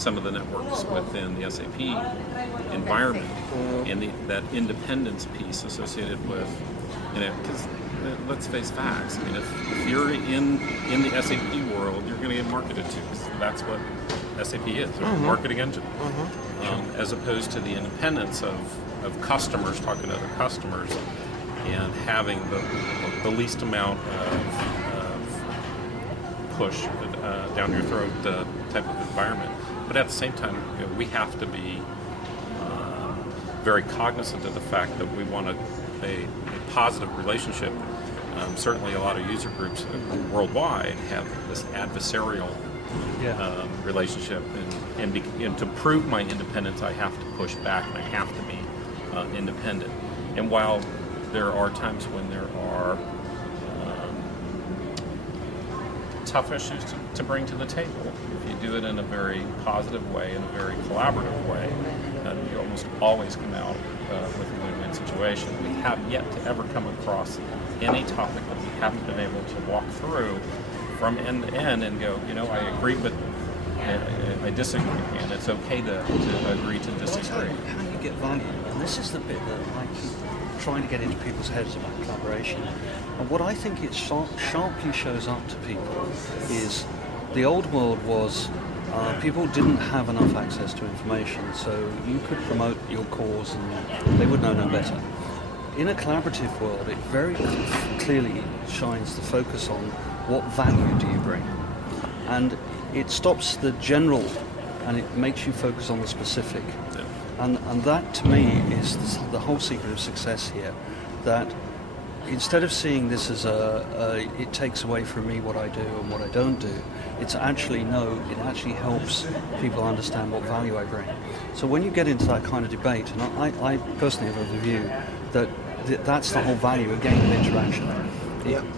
some of the networks within the SAP environment, and that independence piece associated with, because let's face facts. I mean, if you're in the SAP world, you're going to get marketed to. That's what SAP is, a marketing engine, as opposed to the independence of customers talking to other customers and having the least amount of push down your throat type of environment. But at the same time, we have to be very cognizant of the fact that we want a positive relationship. Certainly a lot of user groups worldwide have this adversarial relationship, and to prove my independence, I have to push back and I have to be independent. And while there are times when there are tough issues to bring to the table, if you do it in a very positive way, in a very collaborative way, you almost always come out with a win-win situation. We have yet to ever come across any topic that we haven't been able to walk through from end to end and go, I agree, but I disagree, and it's okay to agree to disagree. How do you get value? And this is the bit that I keep trying to get into people's heads about collaboration. And what I think it sharply shows up to people is the old world was people didn't have enough access to information, so you could promote your cause and they would know no better. In a collaborative world, it very clearly shines the focus on what value do you bring. And it stops the general and it makes you focus on the specific. And that, to me, is the whole secret of success here. That instead of seeing this as it takes away from me what I do and what I don't do, it's actually, no, it actually helps people understand what value I bring. So when you get into that kind of debate, and I personally have a view that that's the whole value, again, of interaction.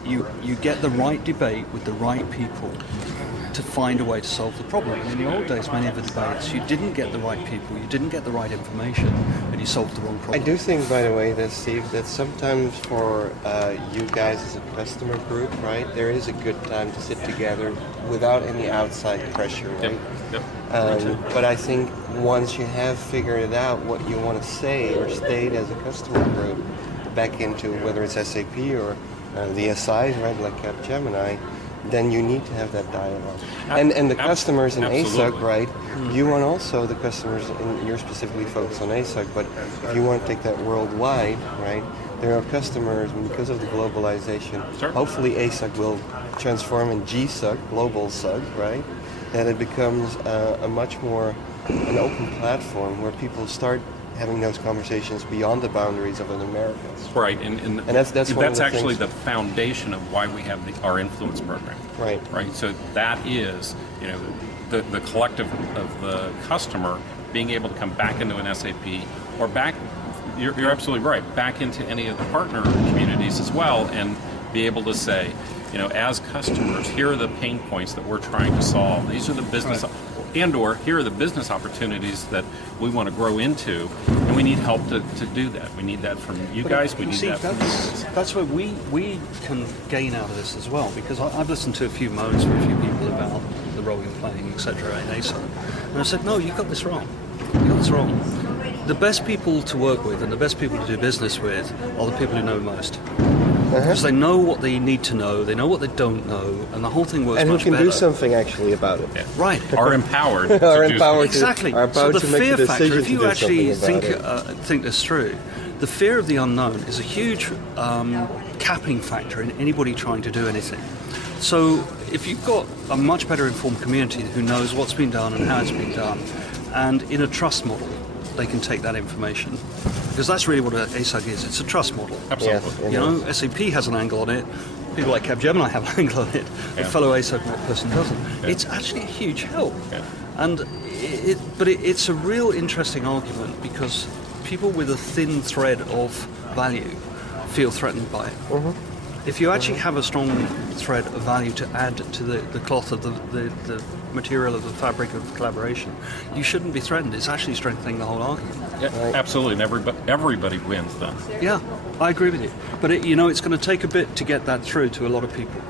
You get the right debate with the right people to find a way to solve the problem. And in the old days, many of the debates, you didn't get the right people, you didn't get the right information, and you solved the wrong problem. I do think, by the way, that Steve, that sometimes for you guys as a customer group, right, there is a good time to sit together without any outside pressure, right? Yep. But I think once you have figured it out what you want to say or state as a customer group, back into whether it's SAP or the SIs, right, like CapGemini, then you need to have that dialogue. And the customers in ASUG, right, you want also the customers, and you're specifically focused on ASUG, but if you want to take that worldwide, right, there are customers, and because of the globalization, hopefully ASUG will transform in GSUG, Global SUG, right, that it becomes a much more an open platform where people start having those conversations beyond the boundaries of an Americans. Right, and that's actually the foundation of why we have our influence program. Right. So that is, the collective of the customer being able to come back into an SAP or back. You're absolutely right. Back into any of the partner communities as well, and be able to say, as customers, here are the pain points that we're trying to solve. These are the business. And/or here are the business opportunities that we want to grow into, and we need help to do that. We need that from you guys. We need that from you guys. That's where we can gain out of this as well, because I've listened to a few moans from a few people about the role you're playing, etc. in ASUG, and I said, no, you got this wrong. You got this wrong. The best people to work with and the best people to do business with are the people who know most. Because they know what they need to know, they know what they don't know, and the whole thing works much better. And who can do something actually about it. Yeah. Right. Are empowered. Exactly. So the fear factor, if you actually think this through, the fear of the unknown is a huge capping factor in anybody trying to do anything. So if you've got a much better informed community who knows what's been done and how it's been done, and in a trust model, they can take that information. Because that's really what ASUG is. It's a trust model. Absolutely. Yes, SAP has an angle on it. People like CapGemini have an angle on it. A fellow ASUG person doesn't. Yeah. It's actually a huge help. Yeah. And it's a real interesting argument because people with a thin thread of value feel threatened by it. If you actually have a strong thread of value to add to the cloth of the material of the fabric of collaboration, you shouldn't be threatened. It's actually strengthening the whole argument. Yeah, absolutely, and everybody wins then. Yeah, I agree with you. But it's going to take a bit to get that through to a lot of people.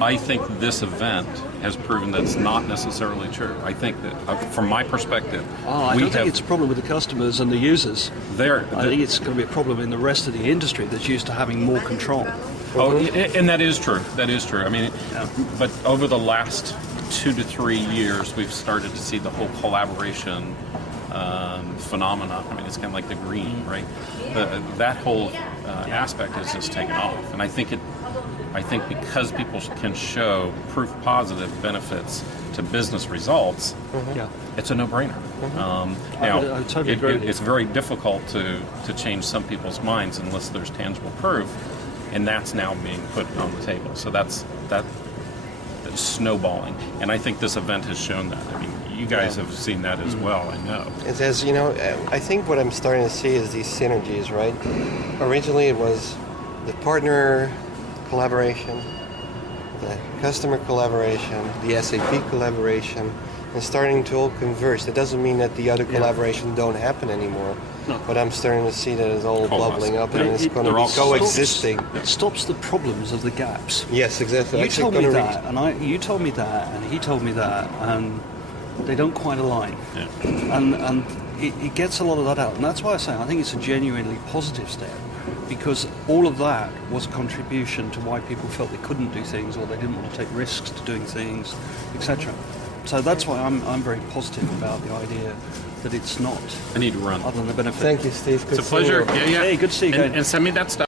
I think this event has proven that's not necessarily true. I think that, from my perspective, I don't think it's a problem with the customers and the users. I think it's going to be a problem in the rest of the industry that's used to having more control. Oh, and that is true. That is true. I mean, but over the last 2 to 3 years, we've started to see the whole collaboration phenomena. I mean, it's kind of like the green, right? That whole aspect has just taken off, and I think because people can show proof positive benefits to business results, it's a no-brainer. Now, I totally agree with you. it's very difficult to change some people's minds unless there's tangible proof, and that's now being put on the table. So that's snowballing, and I think this event has shown that. I mean, you guys have seen that as well, I know. It says, I think what I'm starting to see is these synergies, right? Originally it was the partner collaboration, the customer collaboration, the SAP collaboration, and starting to all converge. That doesn't mean that the other collaboration don't happen anymore. No. But I'm starting to see that it's all bubbling up, and it's going to be coexisting. It stops the problems of the gaps. Yes, exactly. You told me that, and you told me that, and he told me that, and they don't quite align. Yeah. And it gets a lot of that out, and that's why I say I think it's a genuinely positive step, because all of that was a contribution to why people felt they couldn't do things, or they didn't want to take risks to doing things, etc. So that's why I'm very positive about the idea that it's not. I need to run. Other than the benefit. Thank you, Steve. It's a pleasure. Yeah. Hey, good to see you. And send me that stuff.